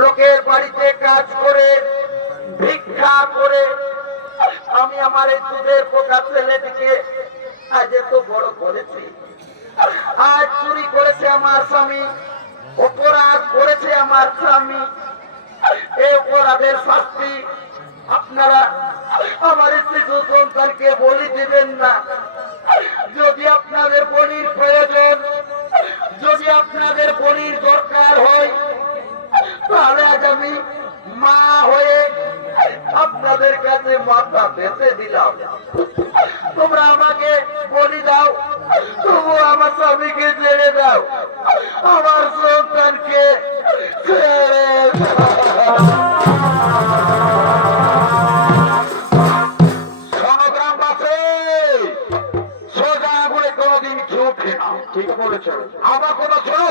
লোকের বাড়িতে কাজ করে ভিক্ষা করে আমি আমার এই দুধের পোকা ছেলেটিকে আজ এত বড় করেছি। আজ চুরি করেছে আমার স্বামী, অপরাধ করেছে আমার স্বামী। এই অপরাধের শাস্তি আপনারা আমার শিশু সন্তানকে বলি দিবেন না। যদি আপনাদের বলির প্রয়োজন, যদি আপনাদের বলির দরকার হয়, তাহলে আজ আমি মা হয়ে আপনাদের কাছে মাথা বেঁধে দিলাম। তোমরা আমাকে বলি দাও, তবু আমার স্বামীকে ছেড়ে দাও, আমার সন্তানকে ছেড়ে দাও। গ্রামবাসী সোজা আগুনে কোনোদিন কেউ ওঠে না। ঠিক বলেছ। আমার কথা শোনো,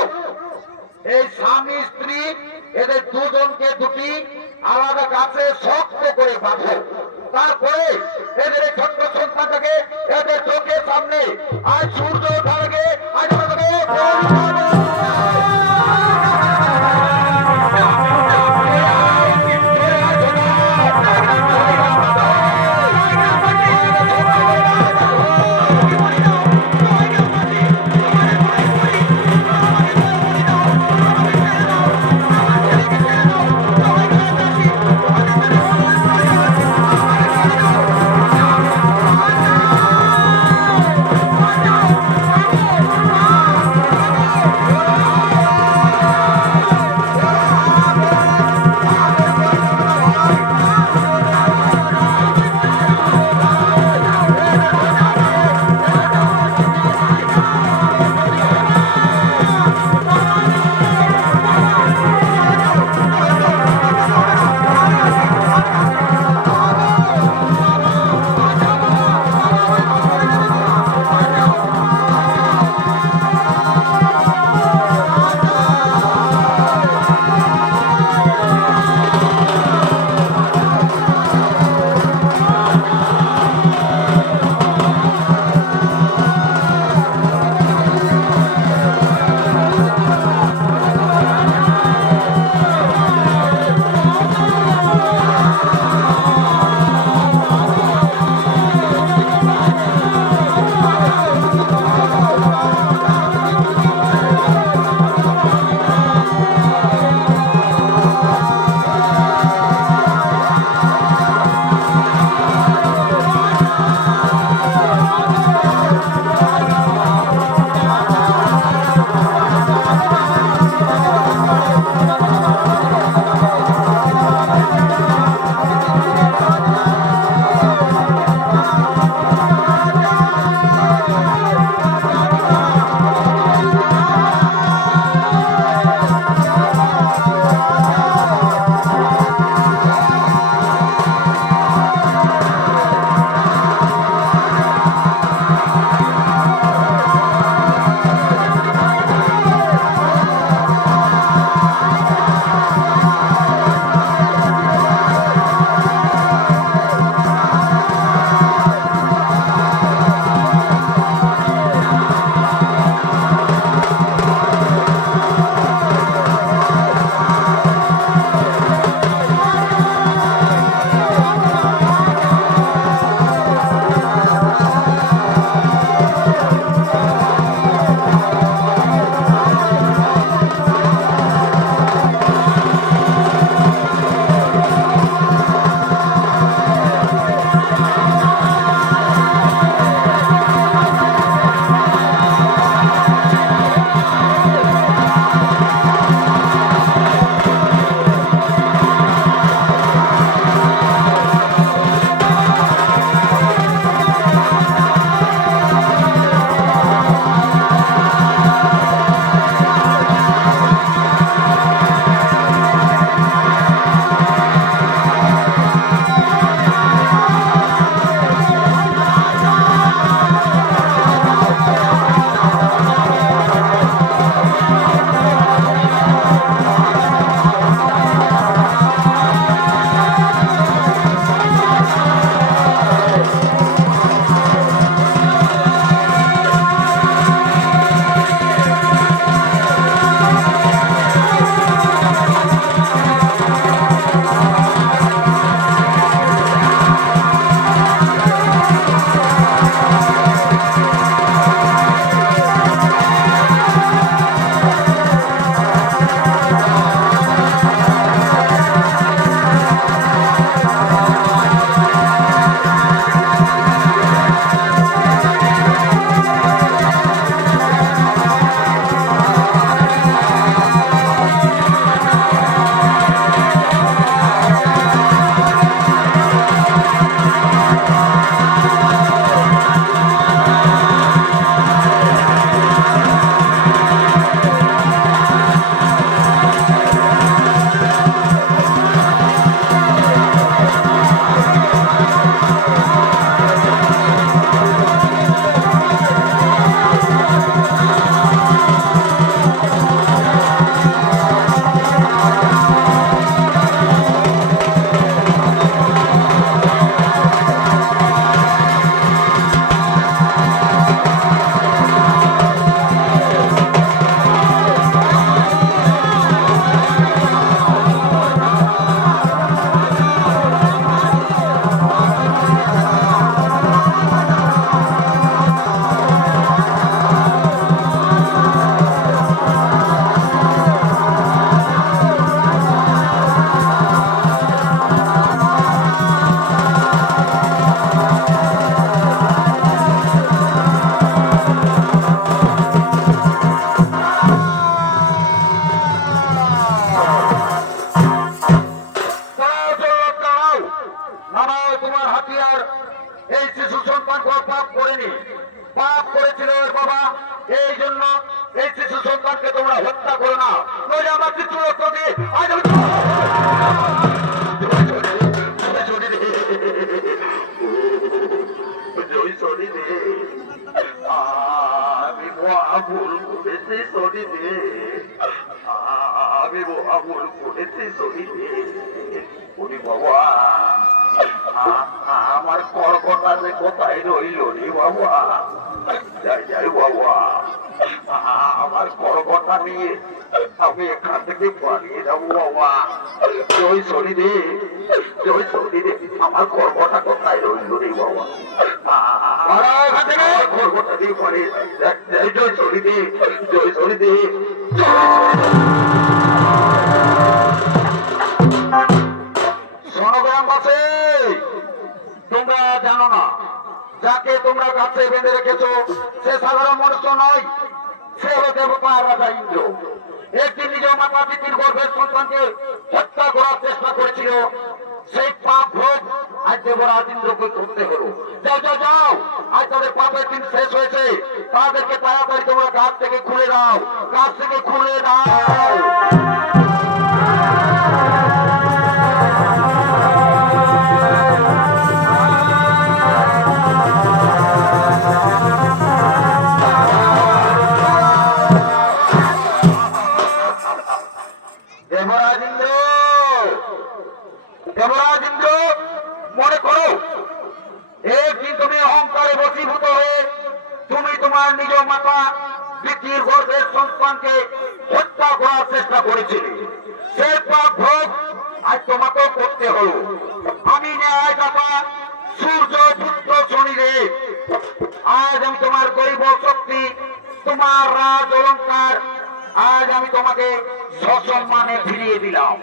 এই স্বামী স্ত্রী এদের দুজনকে দুটি আলাদা গাছে শক্ত করে বাঁধো। তারপরে এদের ছোট্ট সন্তানটাকে এদের চোখের সামনে আজ সূর্য ওঠার আগে আজ করেনি, পাপ করেছিল ওর বাবা। এই জন্য এই শিশু সন্তানকে তোমরা হত্যা করো না, নইলে আমার কিছু রক্ত দিয়ে আজ আমি আমি ভুল করেছি শনি দে, আমি ভুল করেছি শনি দে। উনি বাবা আমার কর্কটাতে কোথায় রইল রে বাবা, যাই যাই বাবা, আমার কর্কটা নিয়ে আমি এখান থেকে পালিয়ে যাবো বাবা। জয় শনি রে, জয় শনি রে, আমার কর্কটা কোথায় রইল রে বাবা, কর্কটা দিয়ে পালিয়ে যাই। জয় শনি রে, জয় শনি রে, গ্রামবাসী তোমরা জানো না, যাকে তোমরা গাছে বেঁধে রেখেছো সে সাধারণ মনুষ্য নয়, সে হলো দেবতা রাজা ইন্দ্র। একদিন নিজ মাতা পিতার গর্ভের সন্তানকে হত্যা করার চেষ্টা করেছিল, সেই পাপ ভোগ আজ দেবরাজ ইন্দ্রকে করতে হলো। যাও যাও যাও, আজ তাদের পাপের দিন শেষ হয়েছে, তাদেরকে তাড়াতাড়ি তোমরা গাছ থেকে খুলে দাও, গাছ থেকে খুলে দাও। দেবরাজ ইন্দ্র, মনে করো একদিন তুমি অহংকারে বশীভূত হয়ে তুমি তোমার নিজ মাতা পিতৃর গর্ভের সন্তানকে হত্যা করার চেষ্টা করেছিলে, সেই পাপ ভোগ আজ তোমাকেও করতে হলো। আমি ন্যায় দাতা সূর্য পুত্র শনিদেব, আজ আমি তোমার দৈব শক্তি, তোমার রাজ অলঙ্কার আজ আমি তোমাকে সসম্মানে ফিরিয়ে দিলাম।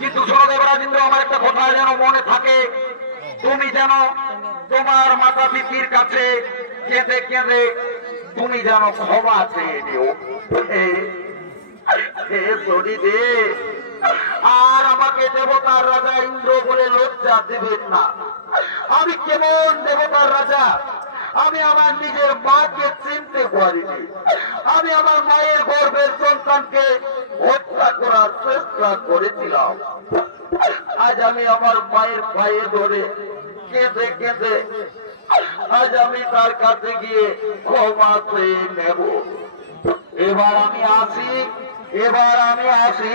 কিন্তু শোনো দেবরাজ ইন্দ্র, আমার একটা কথা যেন মনে থাকে, তুমি যেন তোমার মাতা পিতার কাছে কেঁদে কেঁদে তুমি যেন ক্ষমা চেয়ে নিও। আর আমাকে দেবতার রাজা ইন্দ্র বলে লজ্জা দেবেন না। আমি কেমন দেবতার রাজা, আমি আমার নিজের মাকে চিনতে পারিনি, আমি আমার মায়ের গর্ভের সন্তানকে হত্যা করার চেষ্টা করেছিলাম। আজ আমি আমার মায়ের পায়ে ধরে কেঁদে কেঁদে আজ আমি তার কাছে গিয়ে ক্ষমা চেয়ে নেব। এবার আমি আসি, এবার আমি আসি।